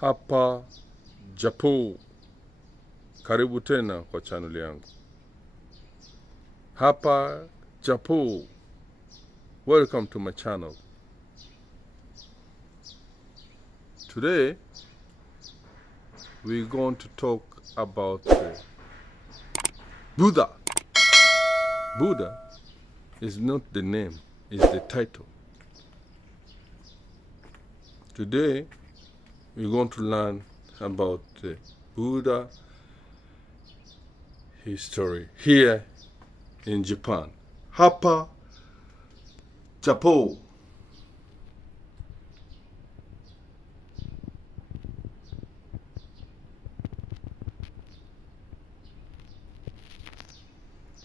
Hapa Japo, karibu tena kwa channel yangu. Hapa Japo, welcome to my channel. Today we're going to talk about Buddha. Buddha is not the name, it's the title. Today we're going to learn about Buddha history here in Japan. Hapa Japo.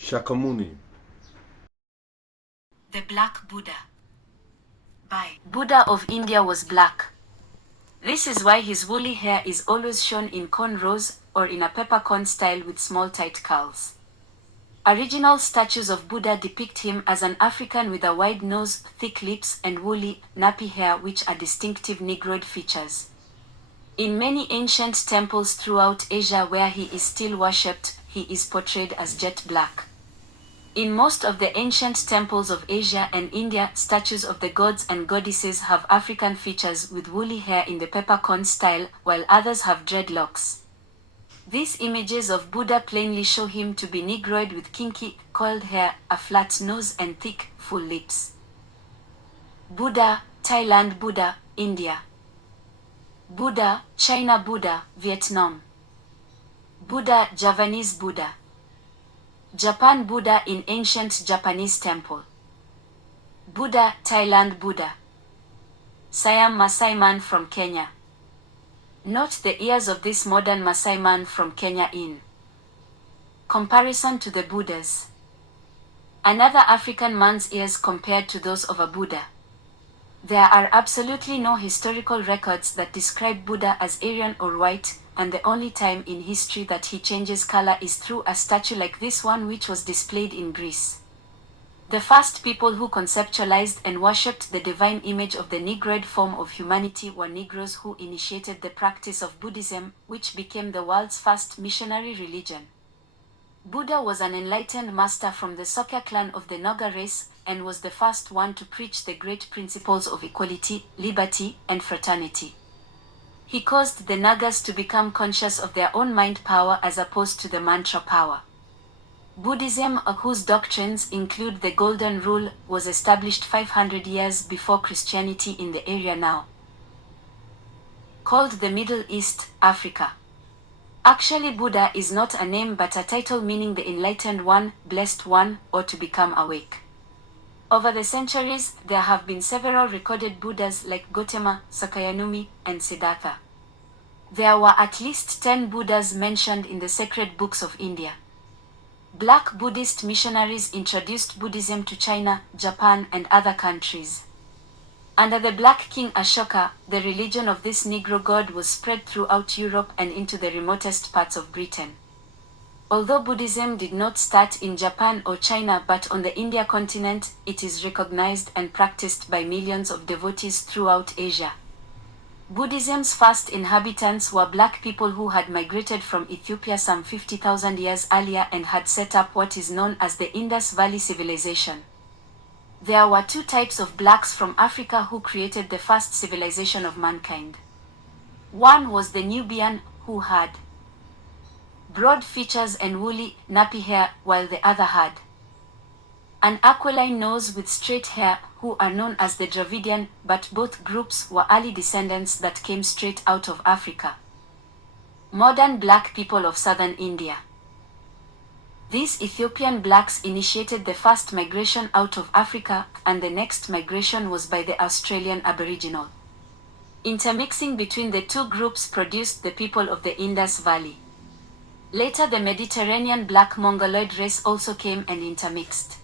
Shakyamuni. The Black Buddha. By Buddha of India was black. This is why his woolly hair is always shown in cornrows or in a peppercorn style with small tight curls. Original statues of Buddha depict him as an African with a wide nose, thick lips, and woolly, nappy hair, which are distinctive Negroid features. In many ancient temples throughout Asia where he is still worshipped, he is portrayed as jet black. In most of the ancient temples of Asia and India, statues of the gods and goddesses have African features with woolly hair in the peppercorn style, while others have dreadlocks. These images of Buddha plainly show him to be Negroid with kinky, coiled hair, a flat nose and thick, full lips. Buddha, Thailand Buddha, India. Buddha, China Buddha, Vietnam. Buddha, Javanese Buddha. Japan Buddha in ancient Japanese temple. Buddha, Thailand Buddha. Siam Maasai man from Kenya. Note the ears of this modern Maasai man from Kenya in comparison to the Buddhas. Another African man's ears compared to those of a Buddha. There are absolutely no historical records that describe Buddha as Aryan or white, and the only time in history that he changes color is through a statue like this one, which was displayed in Greece. The first people who conceptualized and worshipped the divine image of the Negroid form of humanity were Negroes who initiated the practice of Buddhism, which became the world's first missionary religion. Buddha was an enlightened master from the Soka clan of the Noga race, and was the first one to preach the great principles of equality, liberty, and fraternity. He caused the Nagas to become conscious of their own mind power as opposed to the mantra power. Buddhism, whose doctrines include the Golden Rule, was established 500 years before Christianity in the area now called the Middle East, Africa. Actually, Buddha is not a name but a title meaning the enlightened one, blessed one, or to become awake. Over the centuries, there have been several recorded Buddhas like Gautama, Sakayamuni, and Siddhartha. There were at least 10 Buddhas mentioned in the sacred books of India. Black Buddhist missionaries introduced Buddhism to China, Japan, and other countries. Under the Black King Ashoka, the religion of this Negro god was spread throughout Europe and into the remotest parts of Britain. Although Buddhism did not start in Japan or China but on the India continent, it is recognized and practiced by millions of devotees throughout Asia. Buddhism's first inhabitants were black people who had migrated from Ethiopia some 50,000 years earlier and had set up what is known as the Indus Valley Civilization. There were two types of blacks from Africa who created the first civilization of mankind. One was the Nubian, who had broad features and woolly, nappy hair, while the other had an aquiline nose with straight hair, who are known as the Dravidian, but both groups were early descendants that came straight out of Africa. Modern black people of southern India. These Ethiopian blacks initiated the first migration out of Africa, and the next migration was by the Australian Aboriginal. Intermixing between the two groups produced the people of the Indus Valley. Later the Mediterranean black Mongoloid race also came and intermixed.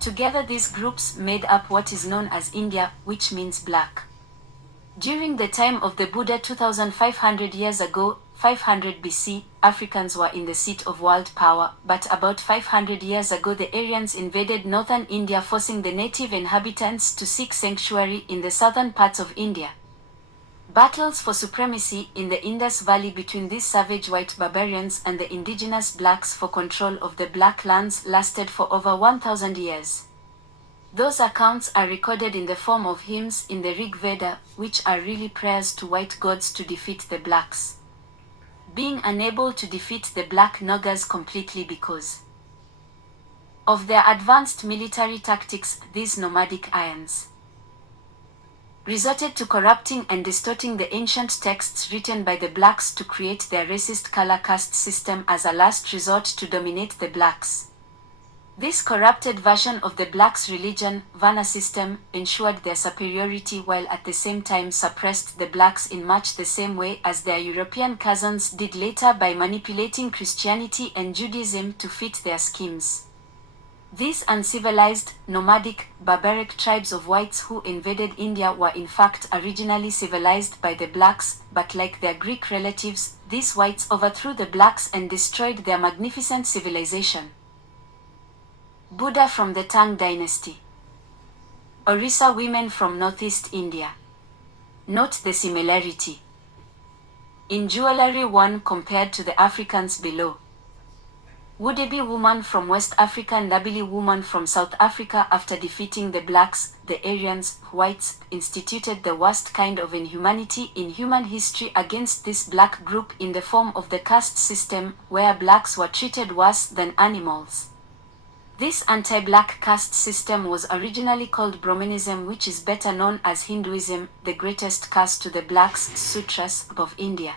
Together these groups made up what is known as India, which means black. During the time of the Buddha 2500 years ago, 500 BC, Africans were in the seat of world power, but about 500 years ago the Aryans invaded northern India, forcing the native inhabitants to seek sanctuary in the southern parts of India. Battles for supremacy in the Indus Valley between these savage white barbarians and the indigenous blacks for control of the black lands lasted for over 1,000 years. Those accounts are recorded in the form of hymns in the Rig Veda, which are really prayers to white gods to defeat the blacks. Being unable to defeat the black Nagas completely because of their advanced military tactics, these nomadic Aryans resorted to corrupting and distorting the ancient texts written by the blacks to create their racist color caste system as a last resort to dominate the blacks. This corrupted version of the blacks' religion, Varna system, ensured their superiority while at the same time suppressed the blacks in much the same way as their European cousins did later by manipulating Christianity and Judaism to fit their schemes. These uncivilized, nomadic, barbaric tribes of whites who invaded India were in fact originally civilized by the blacks, but like their Greek relatives, these whites overthrew the blacks and destroyed their magnificent civilization. Buddha from the Tang dynasty. Orissa women from northeast India. Note the similarity in jewelry one compared to the Africans below. Would-be woman from West Africa and Ndabili woman from South Africa after defeating the blacks, the Aryans, whites, instituted the worst kind of inhumanity in human history against this black group in the form of the caste system, where blacks were treated worse than animals. This anti-black caste system was originally called Brahmanism, which is better known as Hinduism, the greatest caste to the blacks, sutras of India.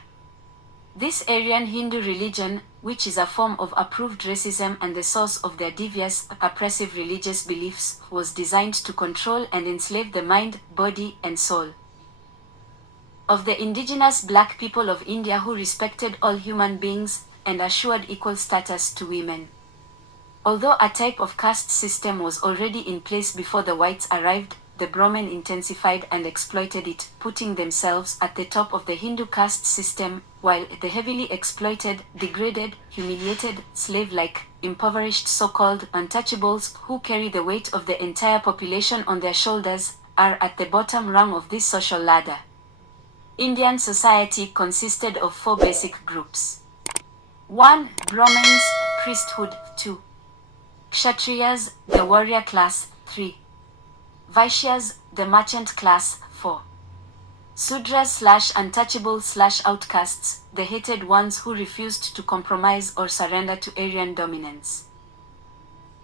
This Aryan Hindu religion, which is a form of approved racism and the source of their devious, oppressive religious beliefs, was designed to control and enslave the mind, body, and soul of the indigenous black people of India who respected all human beings and assured equal status to women. Although a type of caste system was already in place before the whites arrived, the Brahmin intensified and exploited it, putting themselves at the top of the Hindu caste system, while the heavily exploited, degraded, humiliated, slave-like, impoverished so-called untouchables who carry the weight of the entire population on their shoulders, are at the bottom rung of this social ladder. Indian society consisted of 4 basic groups. 1. Brahmins, priesthood. 2. Kshatriyas, the warrior class. 3. Vaishyas, the merchant class. 4. Sudras/untouchables/outcasts, the hated ones who refused to compromise or surrender to Aryan dominance.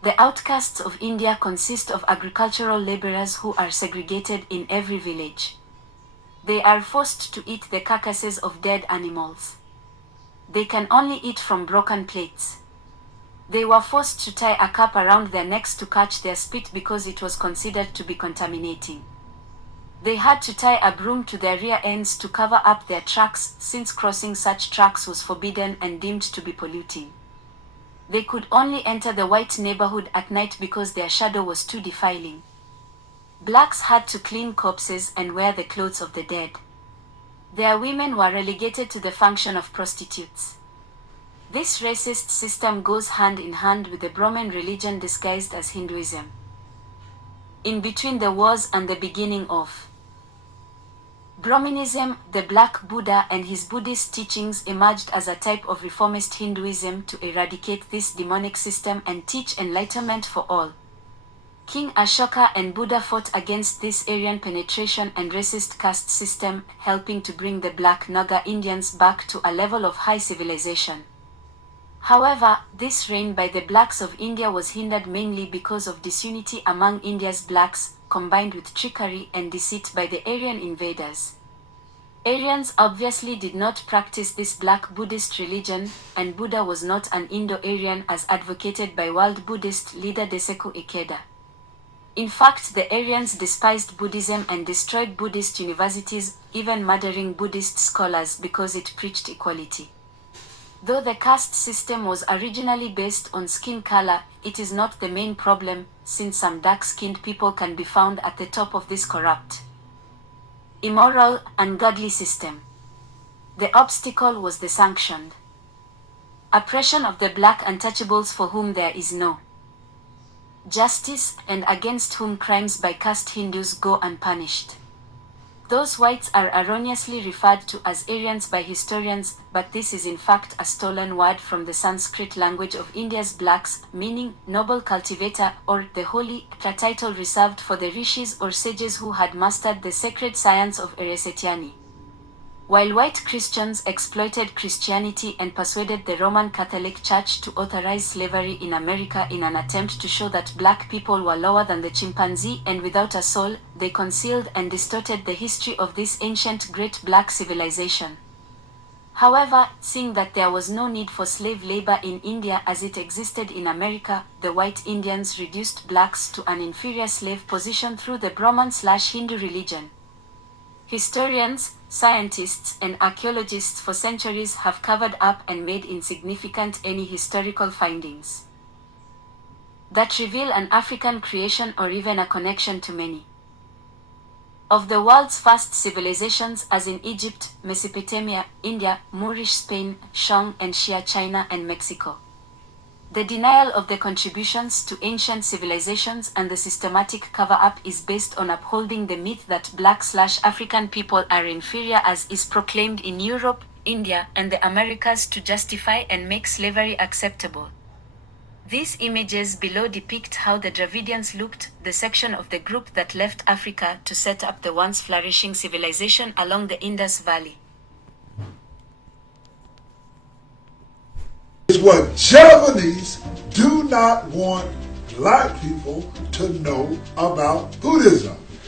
The outcasts of India consist of agricultural laborers who are segregated in every village. They are forced to eat the carcasses of dead animals. They can only eat from broken plates. They were forced to tie a cup around their necks to catch their spit because it was considered to be contaminating. They had to tie a broom to their rear ends to cover up their tracks, since crossing such tracks was forbidden and deemed to be polluting. They could only enter the white neighborhood at night because their shadow was too defiling. Blacks had to clean corpses and wear the clothes of the dead. Their women were relegated to the function of prostitutes. This racist system goes hand in hand with the Brahmin religion disguised as Hinduism. In between the wars and the beginning of Brahminism, the Black Buddha and his Buddhist teachings emerged as a type of reformist Hinduism to eradicate this demonic system and teach enlightenment for all. King Ashoka and Buddha fought against this Aryan penetration and racist caste system, helping to bring the Black Naga Indians back to a level of high civilization. However, this reign by the blacks of India was hindered mainly because of disunity among India's blacks, combined with trickery and deceit by the Aryan invaders. Aryans obviously did not practice this black Buddhist religion, and Buddha was not an Indo-Aryan as advocated by world Buddhist leader Deseku Ikeda. In fact, the Aryans despised Buddhism and destroyed Buddhist universities, even murdering Buddhist scholars because it preached equality. Though the caste system was originally based on skin color, it is not the main problem, since some dark-skinned people can be found at the top of this corrupt, immoral, ungodly system. The obstacle was the sanctioned oppression of the black untouchables for whom there is no justice and against whom crimes by caste Hindus go unpunished. Those whites are erroneously referred to as Aryans by historians, but this is in fact a stolen word from the Sanskrit language of India's blacks, meaning noble cultivator or the holy, a title reserved for the rishis or sages who had mastered the sacred science of Eresetyani. While white Christians exploited Christianity and persuaded the Roman Catholic Church to authorize slavery in America in an attempt to show that black people were lower than the chimpanzee and without a soul, they concealed and distorted the history of this ancient great black civilization. However, seeing that there was no need for slave labor in India as it existed in America, the white Indians reduced blacks to an inferior slave position through the Brahman/Hindu religion. Historians, scientists, and archaeologists for centuries have covered up and made insignificant any historical findings that reveal an African creation or even a connection to many of the world's first civilizations, as in Egypt, Mesopotamia, India, Moorish Spain, Shang and Xia China and Mexico. The denial of the contributions to ancient civilizations and the systematic cover-up is based on upholding the myth that black/African people are inferior as is proclaimed in Europe, India, and the Americas to justify and make slavery acceptable. These images below depict how the Dravidians looked, the section of the group that left Africa to set up the once flourishing civilization along the Indus Valley. Is what Japanese do not want black people to know about Buddhism.